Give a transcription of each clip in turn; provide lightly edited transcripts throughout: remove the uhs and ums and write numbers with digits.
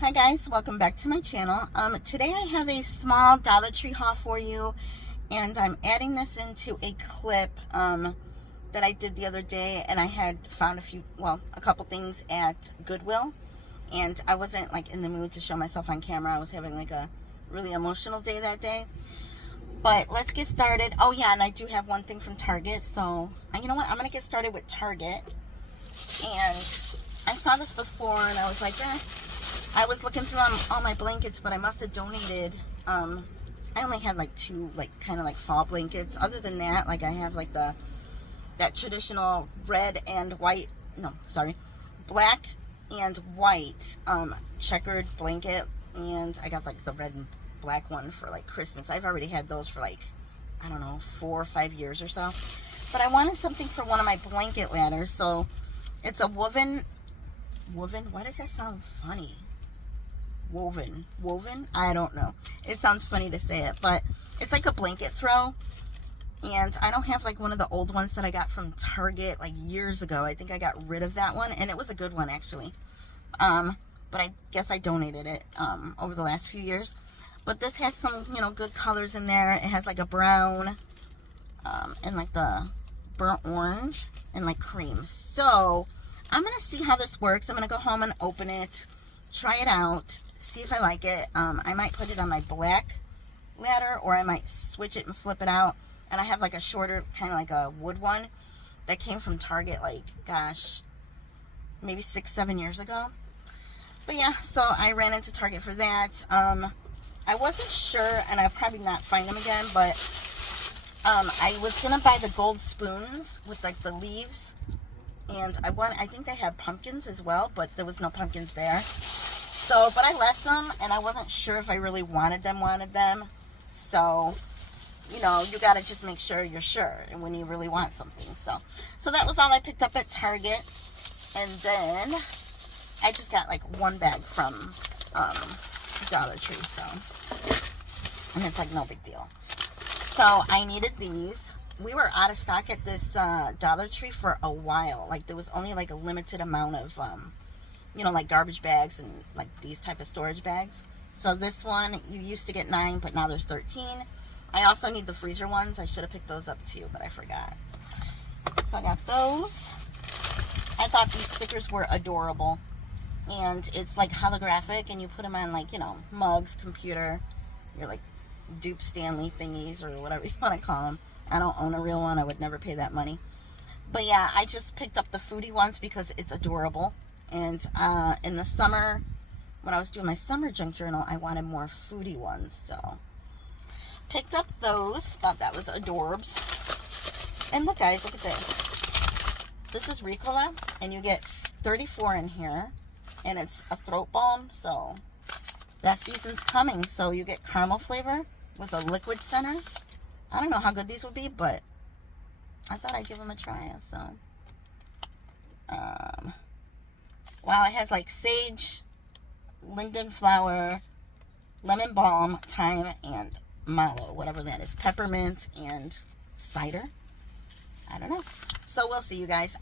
Hi guys, welcome back to my channel. Today I have a small Dollar Tree haul for you, and I'm adding this into a clip that I did the other day, and I had found a couple things at Goodwill, and I wasn't like in the mood to show myself on camera. I was having like a really emotional day that day. But let's get started. Oh yeah, and I do have one thing from Target, so you know what? I'm gonna get started with Target. And I saw this before, and I was like, I was looking through all my blankets, but I must have donated. I only had like two, kind of like fall blankets. Other than that, like I have like that traditional red and white, no, sorry, black and white checkered blanket, and I got like the red and black one for like Christmas. I've already had those for like, I don't know, 4 or 5 years or so. But I wanted something for one of my blanket ladders, so it's a woven. Why does that sound funny? Woven, I don't know, it sounds funny to say it, but it's like a blanket throw. And I don't have like one of the old ones that I got from Target like years ago. I think I got rid of that one, and it was a good one actually, but I guess I donated it over the last few years. But this has some good colors in there. It has like a brown and like the burnt orange and like cream. So I'm gonna see how this works. I'm gonna go home and open it, try it out, see if I like it. I might put it on my black ladder, or I might switch it and flip it out. And I have like a shorter, kind of like a wood one that came from Target, like, gosh, maybe 6-7 years ago. But yeah, so I ran into Target for that. I wasn't sure, and I'll probably not find them again, but I was gonna buy the gold spoons with like the leaves, and I think they had pumpkins as well, but there was no pumpkins there. So, but I left them, and I wasn't sure if I really wanted them. So, you gotta just make sure you're sure when you really want something. So that was all I picked up at Target. And then I just got like one bag from Dollar Tree, so, and it's like no big deal. So I needed these. We were out of stock at this Dollar Tree for a while. Like there was only like a limited amount of like garbage bags and like these type of storage bags. So this one, you used to get 9, but now there's 13. I also need the freezer ones. I should have picked those up too, but I forgot. So I got those. I thought these stickers were adorable. And it's like holographic, and you put them on like, mugs, computer, your like dupe Stanley thingies, or whatever you want to call them. I don't own a real one. I would never pay that money. But yeah, I just picked up the foodie ones because it's adorable. And in the summer, when I was doing my summer junk journal, I wanted more foodie ones. So picked up those. Thought that was adorbs. And look guys, look at this. This is Ricola, and you get 34 in here. And it's a throat balm, so that season's coming. So you get caramel flavor with a liquid center. I don't know how good these would be, but I thought I'd give them a try. So, wow, it has like sage, linden flower, lemon balm, thyme, and mallow, whatever that is, peppermint, and cider. I don't know. So we'll see, you guys.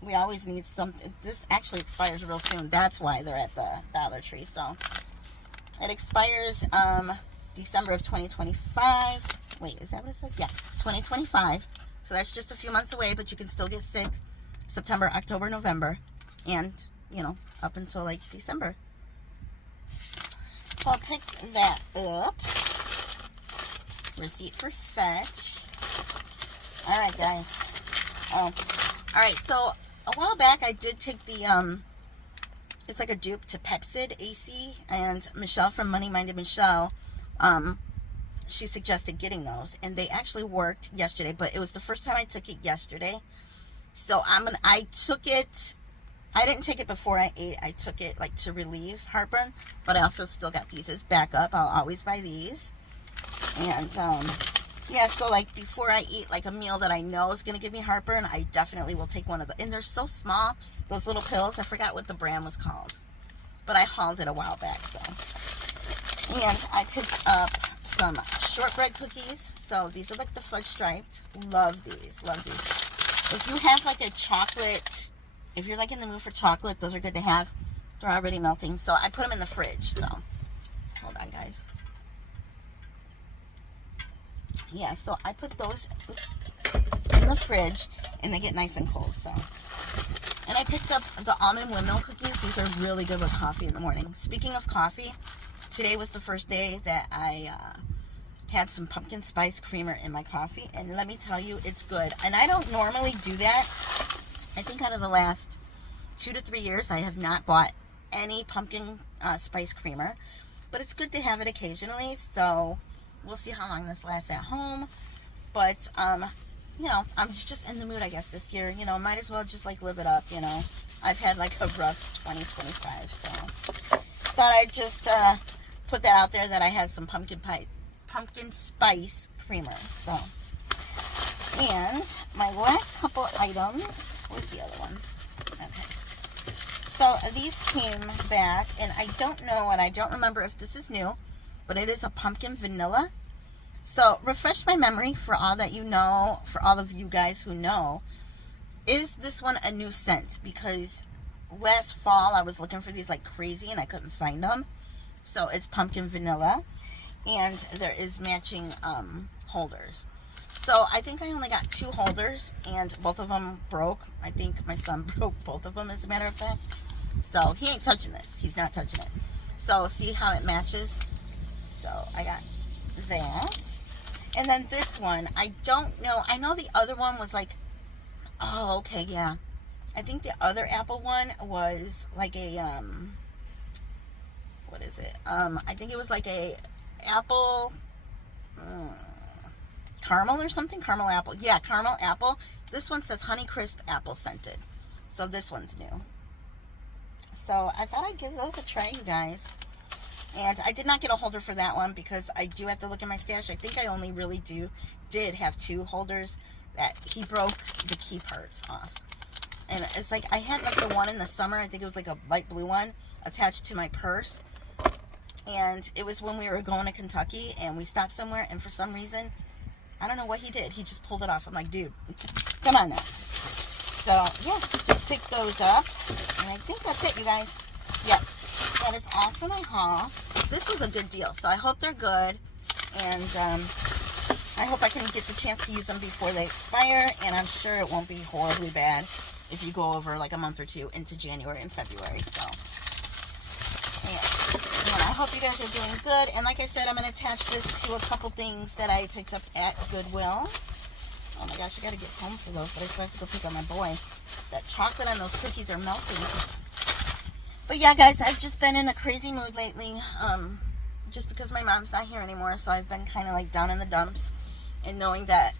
We always need something. This actually expires real soon. That's why they're at the Dollar Tree. So it expires December of 2025. Wait, is that what it says? Yeah, 2025. So that's just a few months away, but you can still get sick September, October, November, and up until like December. So I'll pick that up. Receipt for fetch. All right, guys. All right, so a while back I did take the it's like a dupe to Pepsid AC, and Michelle from Money Minded Michelle, she suggested getting those, and they actually worked yesterday, but it was the first time I took it yesterday. So I took it. I didn't take it before I ate. I took it like to relieve heartburn, but I also still got these as backup. I'll always buy these. And yeah, so like before I eat like a meal that I know is going to give me heartburn, I definitely will take one of and they're so small, those little pills. I forgot what the brand was called, but I hauled it a while back. So, and I picked up some shortbread cookies. So these are like the fudge striped. Love these, love these. If you have like a chocolate, if you're like in the mood for chocolate, those are good to have. They're already melting. So I put them in the fridge. So hold on, guys. Yeah, so I put those in the fridge and they get nice and cold. So, and I picked up the almond windmill cookies. These are really good with coffee in the morning. Speaking of coffee, today was the first day that I had some pumpkin spice creamer in my coffee, and let me tell you, it's good. And I don't normally do that. I think out of the last 2 to 3 years, I have not bought any pumpkin spice creamer, but it's good to have it occasionally. So we'll see how long this lasts at home. But you know, I'm just in the mood, I guess, this year. You know, might as well just like live it up. You know, I've had like a rough 2025, so thought I'd just put that out there that I had some pumpkin spice creamer. So, and my last couple items. Where's the other one? Okay. So these came back, and I don't know, and I don't remember if this is new, but it is a pumpkin vanilla. So refresh my memory for all that you know, for all of you guys who know, is this one a new scent? Because last fall I was looking for these like crazy and I couldn't find them. So it's pumpkin vanilla, and there is matching holders. So I think I only got 2 holders, and both of them broke. I think my son broke both of them, as a matter of fact. So he ain't touching this. He's not touching it. So see how it matches? So I got that. And then this one, I don't know. I know the other one was like, oh, okay, yeah. I think the other apple one was like a, what is it? I think it was like a apple, caramel or something. Caramel apple. Yeah, caramel apple. This one says Honey Crisp apple scented. So this one's new. So I thought I'd give those a try, you guys. And I did not get a holder for that one because I do have to look at my stash. I think I only really did have 2 holders that he broke the key part off. And it's like I had like the one in the summer. I think it was like a light blue one attached to my purse. And it was when we were going to Kentucky and we stopped somewhere, and for some reason, I don't know what he did. He just pulled it off. I'm like, dude, come on now. So, yeah, just picked those up. And I think that's it, you guys. Yep, that is all for my haul. This was a good deal, so I hope they're good. And I hope I can get the chance to use them before they expire. And I'm sure it won't be horribly bad if you go over like a month or 2 into January and February. So, and I hope you guys are doing good. And like I said, I'm going to attach this to a couple things that I picked up at Goodwill. Oh my gosh, I got to get home for those, but I still have to go pick up my boy. That chocolate on those cookies are melting. But yeah, guys, I've just been in a crazy mood lately. Just because my mom's not here anymore, so I've been kind of like down in the dumps. And knowing that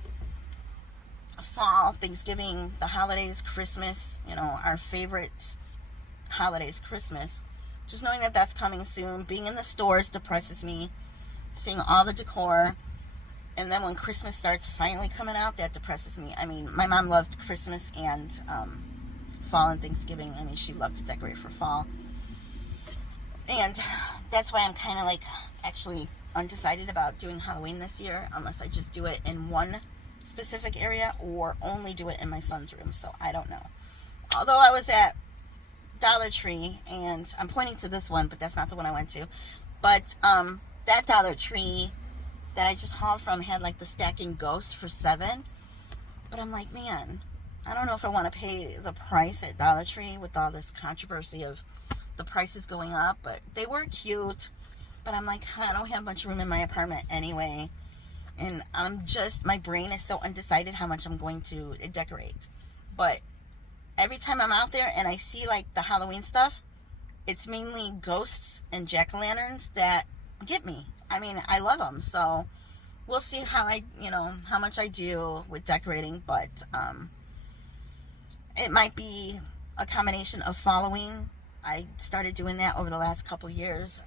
fall, Thanksgiving, the holidays, Christmas, you know, our favorite holidays, Christmas, just knowing that that's coming soon, being in the stores depresses me, seeing all the decor, and then when Christmas starts finally coming out, that depresses me. I mean, my mom loved Christmas and fall and Thanksgiving. I mean, she loved to decorate for fall, and that's why I'm kind of like actually undecided about doing Halloween this year, unless I just do it in one specific area or only do it in my son's room. So I don't know. Although I was at Dollar Tree, and I'm pointing to this one, but that's not the one I went to. But that Dollar Tree that I just hauled from had like the stacking ghosts for $7. But I'm like, man, I don't know if I want to pay the price at Dollar Tree with all this controversy of the prices going up. But they were cute. But I'm like, I don't have much room in my apartment anyway. And my brain is so undecided how much I'm going to decorate. But every time I'm out there and I see like the Halloween stuff, it's mainly ghosts and jack-o'-lanterns that get me. I mean, I love them. So we'll see how how much I do with decorating. But it might be a combination of following. I started doing that over the last couple years.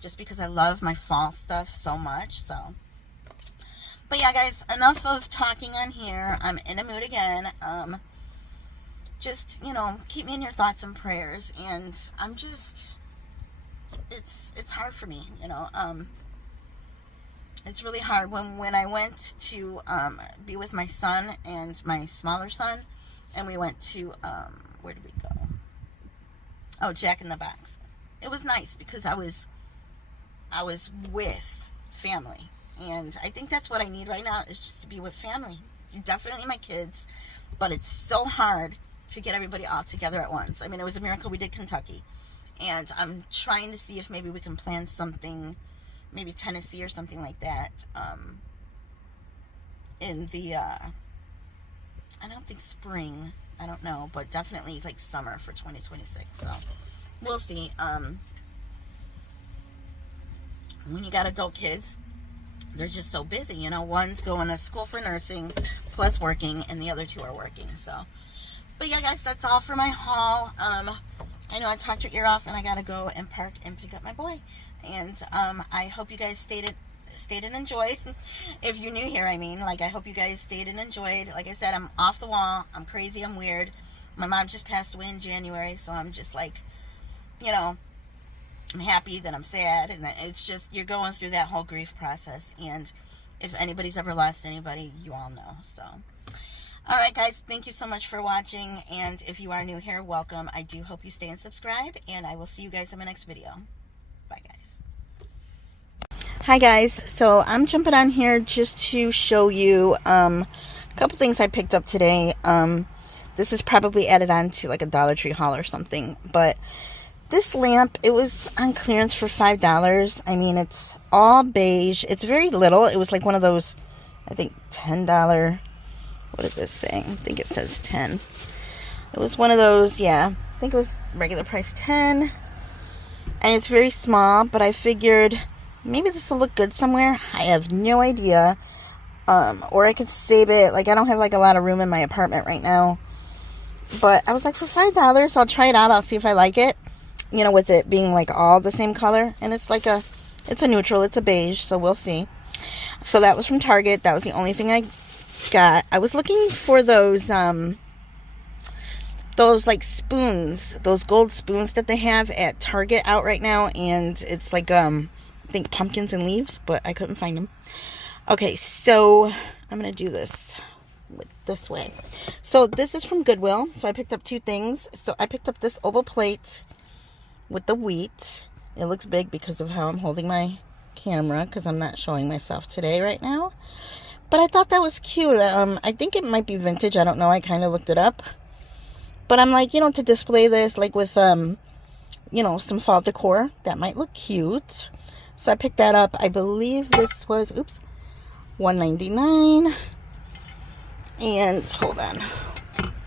Just because I love my fall stuff so much. So, but yeah, guys, enough of talking on here. I'm in a mood again. Just, keep me in your thoughts and prayers. And I'm just, it's hard for me, it's really hard. When I went to be with my son and my smaller son, and we went to, where did we go? Oh, Jack in the Box. It was nice because I was with family. And I think that's what I need right now, is just to be with family. Definitely my kids. But it's so hard to get everybody all together at once. I mean, it was a miracle we did Kentucky. And I'm trying to see if maybe we can plan something, maybe Tennessee or something like that, in the, I don't think spring, I don't know, but definitely like summer for 2026, so we'll see. When you got adult kids, they're just so busy, you know, one's going to school for nursing, plus working, and the other two are working, so. But yeah, guys, that's all for my haul. I know I talked your ear off, and I gotta go and park and pick up my boy. And I hope you guys stayed and enjoyed. If you're new here, I mean, like, I hope you guys stayed and enjoyed. Like I said, I'm off the wall. I'm crazy. I'm weird. My mom just passed away in January, so I'm just like, you know, I'm happy, then I'm sad, and that it's just, you're going through that whole grief process. And if anybody's ever lost anybody, you all know. So. Alright guys, thank you so much for watching, and if you are new here, welcome. I do hope you stay and subscribe, and I will see you guys in my next video. Bye guys. Hi guys, so I'm jumping on here just to show you a couple things I picked up today. This is probably added on to like a Dollar Tree haul or something, but this lamp, it was on clearance for $5. I mean, it's all beige. It's very little. It was like one of those, I think, $10... What is this saying? I think it says 10. It was one of those, yeah. I think it was regular price 10. And it's very small, but I figured maybe this will look good somewhere. I have no idea. Or I could save it. Like, I don't have like a lot of room in my apartment right now. But I was like, for $5, I'll try it out. I'll see if I like it. You know, with it being like all the same color. And it's like it's a neutral. It's a beige, so we'll see. So that was from Target. That was the only thing I got. I was looking for those like spoons, those gold spoons that they have at Target out right now, and it's like I think pumpkins and leaves, but I couldn't find them. Okay, so I'm gonna do this this way. So this is from Goodwill. So I picked up two things. So I picked up this oval plate with the wheat. It looks big because of how I'm holding my camera, because I'm not showing myself today right now. But I thought that was cute. I think it might be vintage. I don't know. I kind of looked it up. But I'm like, you know, to display this, like with, you know, some fall decor, that might look cute. So I picked that up. I believe this was, oops, $1.99. And hold on.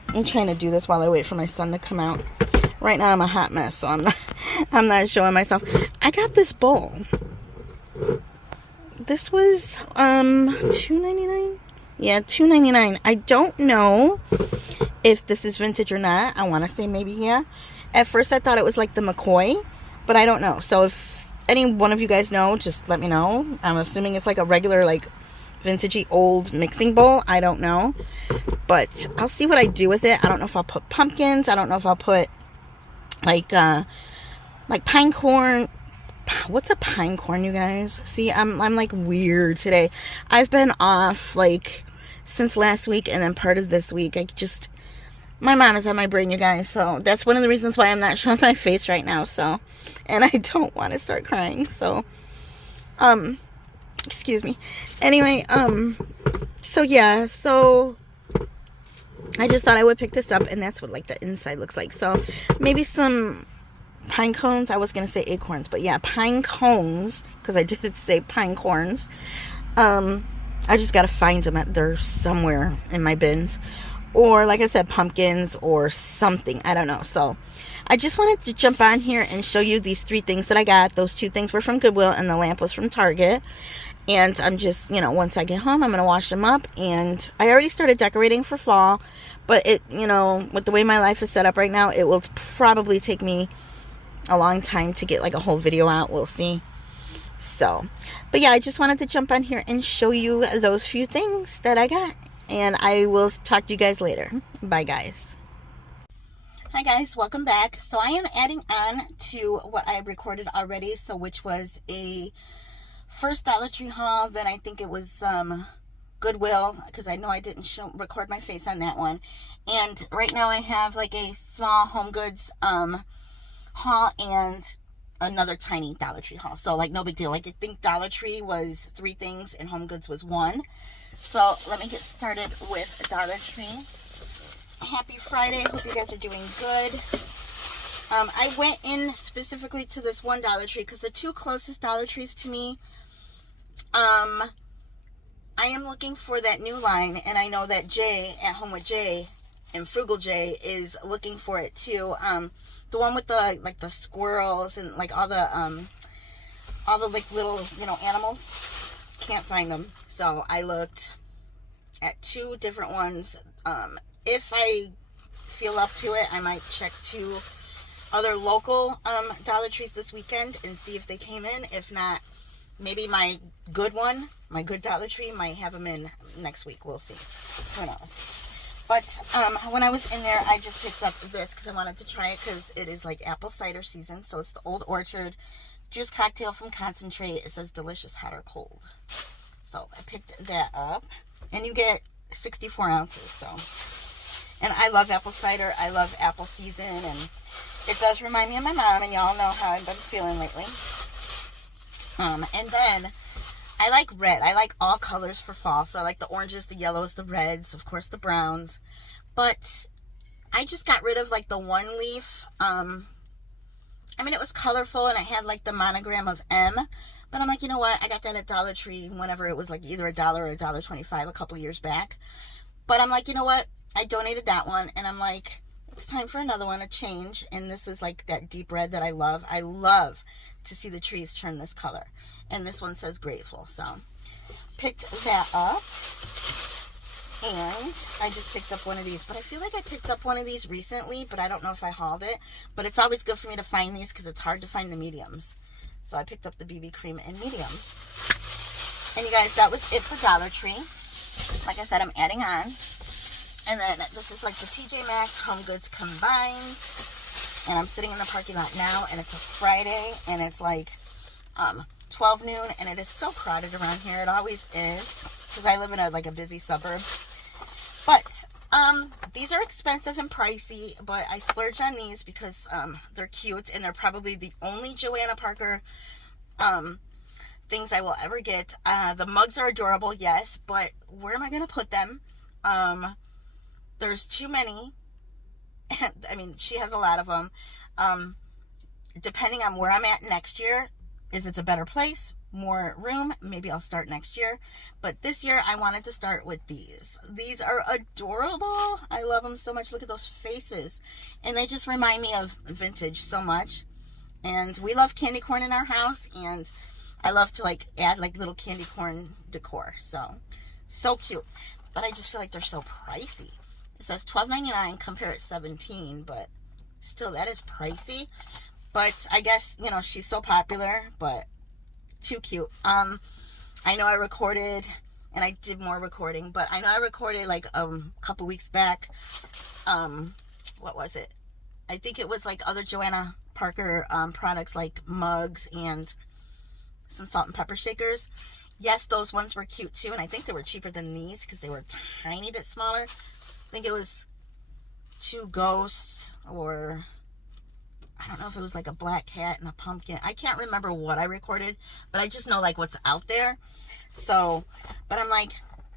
I'm trying to do this while I wait for my son to come out. Right now I'm a hot mess, so I'm not showing myself. I got this bowl. This was $2.99. Yeah, $2.99. I don't know if this is vintage or not. I want to say maybe, yeah. At first I thought it was like the McCoy, but I don't know. So if any one of you guys know, just let me know. I'm assuming it's like a regular, like, vintagey old mixing bowl. I don't know, but I'll see what I do with it. I don't know if I'll put pumpkins. I don't know if I'll put like pine corn. What's a pine corn, you guys? See, I'm like weird today. I've been off like since last week, and then part of this week. My mom is on my brain, you guys. So that's one of the reasons why I'm not showing my face right now. So, and I don't want to start crying. So, excuse me. Anyway, so yeah, so I just thought I would pick this up, and that's what like the inside looks like. So maybe some pine cones. I was gonna say acorns, but yeah, pine cones, because I did say pine corns. I just gotta find them. They're somewhere in my bins, or like I said, pumpkins or something. I don't know. So I just wanted to jump on here and show you these three things that I got. Those two things were from Goodwill, and the lamp was from Target. And I'm just, you know, once I get home, I'm gonna wash them up. And I already started decorating for fall, but it, you know, with the way my life is set up right now, it will probably take me a long time to get like a whole video out. We'll see. So, but yeah, I just wanted to jump on here and show you those few things that I got, and I will talk to you guys later. Bye guys. Hi guys, welcome back. So I am adding on to what I recorded already, so which was a first Dollar Tree haul. Then I think it was Goodwill, because I know I didn't record my face on that one. And right now I have like a small home goods haul and another tiny Dollar Tree haul. So like no big deal. Like I think Dollar Tree was 3 things and Home Goods was 1. So let me get started with Dollar Tree. Happy Friday. Hope you guys are doing good. I went in specifically to this one Dollar Tree because the 2 closest Dollar Trees to me, I am looking for that new line, and I know that Jay at Home with Jay and Frugal Jay is looking for it too. The one with the like the squirrels and like all the like little, you know, animals. Can't find them. So I looked at 2 different ones. If I feel up to it, I might check 2 other local Dollar Trees this weekend and see if they came in. If not, maybe my good one, my good Dollar Tree, might have them in next week. We'll see. Who knows? But when I was in there, I just picked up this because I wanted to try it because it is like apple cider season. So it's the Old Orchard juice cocktail from concentrate. It says delicious, hot or cold. So I picked that up. And you get 64 ounces. So, and I love apple cider. I love apple season. And it does remind me of my mom. And y'all know how I've been feeling lately. And then I like red. I like all colors for fall. So I like the oranges, the yellows, the reds, of course the browns. But I just got rid of like the 1 leaf. I mean, it was colorful and it had like the monogram of M. But I'm like, you know what? I got that at Dollar Tree whenever it was like either $1 or $1.25 a couple years back. But I'm like, you know what? I donated that one. And I'm like, it's time for another one, a change. And this is like that deep red that I love. I love to see the trees turn this color. And this one says grateful. So picked that up. And I just picked up one of these. But I feel like I picked up one of these recently, but I don't know if I hauled it. But it's always good for me to find these because it's hard to find the mediums. So I picked up the BB cream in medium. And you guys, that was it for Dollar Tree. Like I said, I'm adding on. And then this is like the TJ Maxx Home Goods combined. And I'm sitting in the parking lot now, and it's a Friday, and it's like 12 noon, and it is so crowded around here. It always is, because I live in a busy suburb. But these are expensive and pricey, but I splurged on these because they're cute, and they're probably the only Joanna Parker things I will ever get. The mugs are adorable, yes, but where am I going to put them? There's too many. I mean, she has a lot of them. Depending on where I'm at next year, if it's a better place, more room, maybe I'll start next year. But this year, I wanted to start with these. These are adorable. I love them so much. Look at those faces. And they just remind me of vintage so much. And we love candy corn in our house. And I love to like add like little candy corn decor. So cute. But I just feel like they're so pricey. It says $12.99, compare it $17, but still, that is pricey. But I guess, you know, she's so popular, but too cute. I know I recorded, and I did more recording, but I know I recorded like a couple weeks back. What was it? I think it was like other Joanna Parker products like mugs and some salt and pepper shakers. Yes, those ones were cute too, and I think they were cheaper than these because they were a tiny bit smaller. I think it was 2 ghosts, or I don't know if it was like a black cat and a pumpkin. I can't remember what I recorded, but I just know like what's out there. So, but I'm like,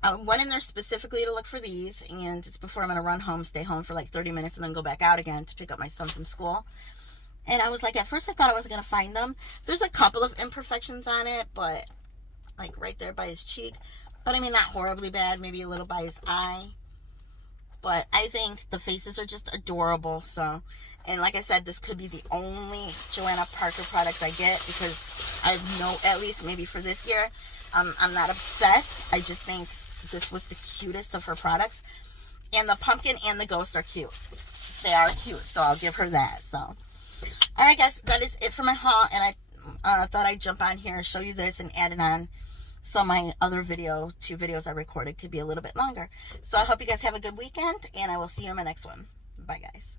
I went in there specifically to look for these, and it's before I'm going to run home, stay home for like 30 minutes, and then go back out again to pick up my son from school. And I was like, at first I thought I wasn't going to find them. There's a couple of imperfections on it, but like right there by his cheek. But I mean, not horribly bad, maybe a little by his eye. But I think the faces are just adorable. So, and like I said, this could be the only Joanna Parker product I get, because I know, at least maybe for this year, I'm not obsessed. I just think this was the cutest of her products. And the pumpkin and the ghost are cute. They are cute, so I'll give her that. So, alright guys, that is it for my haul. And I thought I'd jump on here and show you this and add it on, so my other video, 2 videos I recorded, could be a little bit longer. So I hope you guys have a good weekend, and I will see you in my next one. Bye guys.